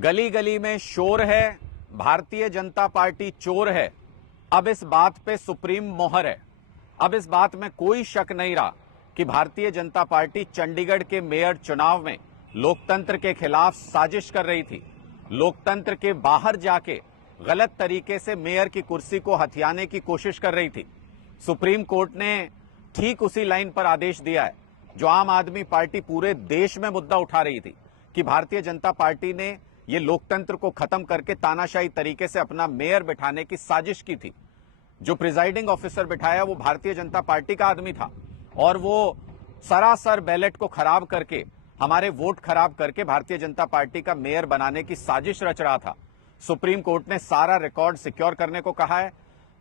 गली गली में शोर है, भारतीय जनता पार्टी चोर है। अब इस बात पे सुप्रीम मोहर है। अब इस बात में कोई शक नहीं रहा कि भारतीय जनता पार्टी चंडीगढ़ के मेयर चुनाव में लोकतंत्र के खिलाफ साजिश कर रही थी। लोकतंत्र के बाहर जाके गलत तरीके से मेयर की कुर्सी को हथियाने की कोशिश कर रही थी। सुप्रीम कोर्ट ने ठीक उसी लाइन पर आदेश दिया है जो आम आदमी पार्टी पूरे देश में मुद्दा उठा रही थी कि भारतीय जनता पार्टी ने ये लोकतंत्र को खत्म करके तानाशाही तरीके से अपना मेयर बिठाने की साजिश की थी। जो प्रिजाइडिंग ऑफिसर बिठाया वो भारतीय जनता पार्टी का आदमी था और वो सरासर बैलेट को खराब करके, हमारे वोट खराब करके भारतीय जनता पार्टी का मेयर बनाने की साजिश रच रहा था। सुप्रीम कोर्ट ने सारा रिकॉर्ड सिक्योर करने को कहा है,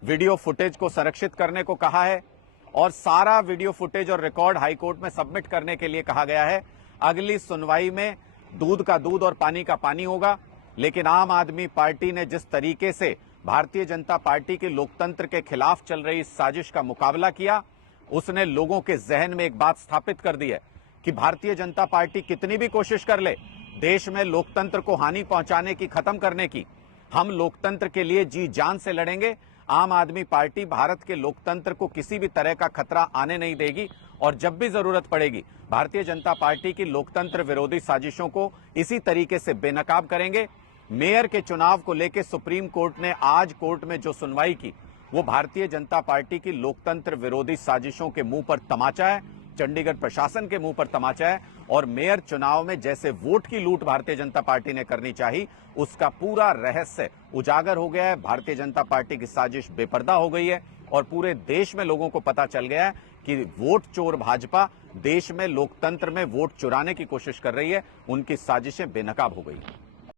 वीडियो फुटेज को संरक्षित करने को कहा है और सारा वीडियो फुटेज और रिकॉर्ड हाईकोर्ट में सबमिट करने के लिए कहा गया है। अगली सुनवाई में दूध का दूध और पानी का पानी होगा। लेकिन आम आदमी पार्टी ने जिस तरीके से भारतीय जनता पार्टी के लोकतंत्र के खिलाफ चल रही साजिश का मुकाबला किया, उसने लोगों के जहन में एक बात स्थापित कर दी है कि भारतीय जनता पार्टी कितनी भी कोशिश कर ले देश में लोकतंत्र को हानि पहुंचाने की, खत्म करने की, हम लोकतंत्र के लिए जी जान से लड़ेंगे। आम आदमी पार्टी भारत के लोकतंत्र को किसी भी तरह का खतरा आने नहीं देगी और जब भी जरूरत पड़ेगी भारतीय जनता पार्टी की लोकतंत्र विरोधी साजिशों को इसी तरीके से बेनकाब करेंगे। मेयर के चुनाव को लेकर सुप्रीम कोर्ट ने आज कोर्ट में जो सुनवाई की वो भारतीय जनता पार्टी की लोकतंत्र विरोधी साजिशों के मुंह पर तमाचा है, चंडीगढ़ प्रशासन के मुंह पर तमाचा है और मेयर चुनाव में जैसे वोट की लूट भारतीय जनता पार्टी ने करनी चाहिए उसका पूरा रहस्य उजागर हो गया है। भारतीय जनता पार्टी की साजिश बेपर्दा हो गई है और पूरे देश में लोगों को पता चल गया है कि वोट चोर भाजपा देश में लोकतंत्र में वोट चुराने की कोशिश कर रही है। उनकी साजिशें बेनकाब हो गई।